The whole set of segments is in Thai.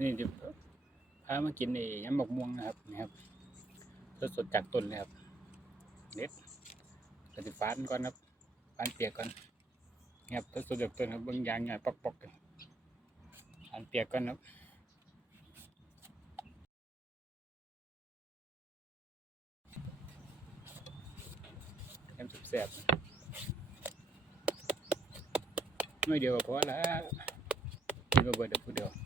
นี่เดี๋ยวพามากินไอ้ยำบักม่วงนะครับนี่ครับสดๆจากต้นเลยครับเด็ดกติฟานก่อนครับฟานเปียกก่อนนี่ครับสดๆจากต้นครับเบางอย่างใหญ่ปอกๆเลยฟานเปียกก่อนครับยำแซ่บๆไม่เดียวก็พอแล้วกินมาเบิดเดี๋ยวพูดเดียว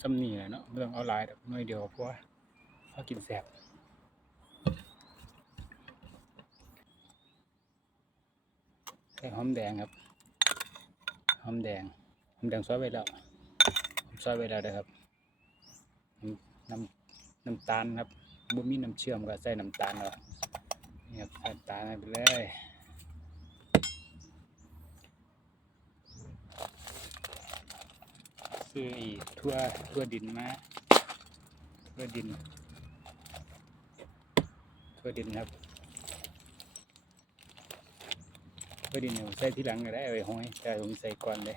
ซ้ำนี่แหละเนาะไม่ต้องเอาหลายหน้อยเดียวเพราะว่าเขากินแสบใส่หอมแดงครับ หอมแดง หอมแดงซอยไว้แล้วซอยไว้แล้วนะครับ น้ำน้ำตาลครับบ่มีน้ำเชื่อมก็ใส่น้ำตาลเอานี่ครับใส่น้ำตาลไปเลย ซื้ออีทั่วทั่วดินมาทั่วดินทั่วดินครับทั่วดินเนี่ยผมใส่ที่หลังก็ได้เอาไปห้อยแต่ผมใส่ก่อนเลย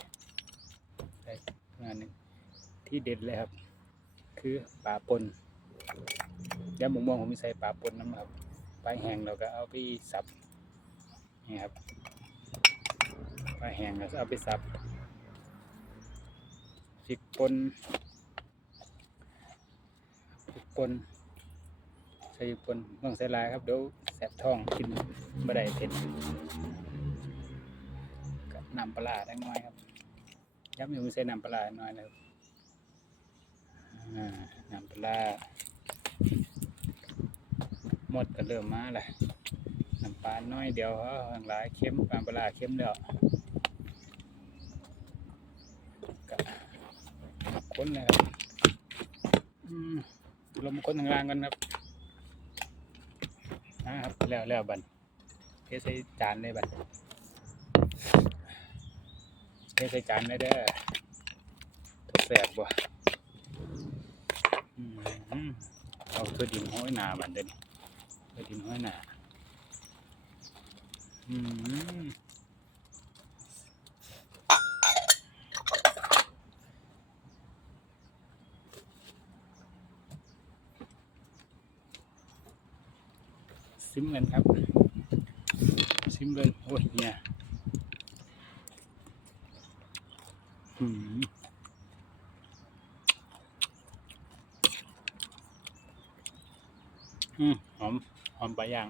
ใส่งานหนึ่งที่เด็ดเลยครับ คือปลาปนยำหมกม่วงผมใส่ปลาปนน้ำครับปลาแห้งเราก็เอาไปสับนี่ครับปลาแห้งเราก็เอาไปสับ พริกป่นพริกป่นใส่พริกป่นต้องใส่ลายครับเดี๋ยวแสบท้องกินไม่ได้เผ็ดกับน้ำปลาได้น้อยครับย้ำอยู่ใส่น้ำปลาร้าน้อยนะครับน้ำปลาหมดก็เริ่มมาแหละน้ำปลาน้อยเดียวเขาข้างหลายเค็มน้ำปลาร้าเค็มแล้วก็ คนเลยครับอืมลมคนทางล่างกันครับนะครับแล้วแล้วบันเทใส่จานเลยบันเทใส่จานเลยเด้อทดแสบบ่เอาตัวดินห้อยหนาบันเด้อนี่ตัวดินห้อยหนาอืม ซิมกันครับ ซิมเลยโอ้ยเนี่ยอืมอืมหอม หอมปลาย่าง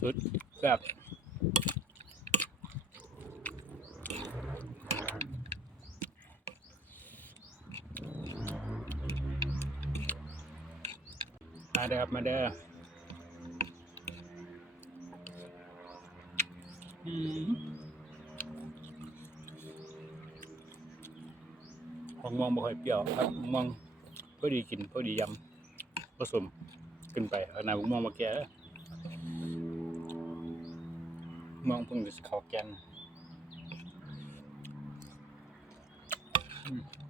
สุดแบบ มาเด้อครับมาเด้ออืมของม่วงบ่ค่อยเปรี้ยวครับม่วงพอดีกินพอดียำผสมขึ้นไปขนาดม่วงมาแก่ม่วงเพิ่งจะข้าแกนอืม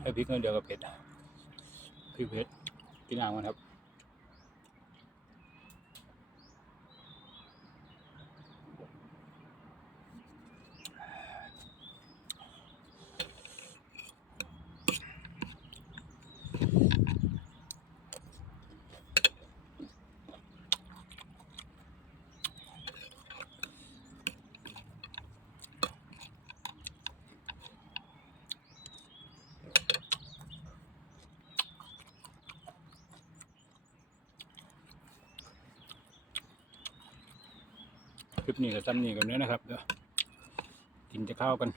ให้พริกเงินเดียวกับเผ็ดพริกเผ็ดกินอ่างมันครับ ลิปนี้กับซ้ำนี้กันเนื้อนะครับเดี๋ยวกินจะเข้าวกัน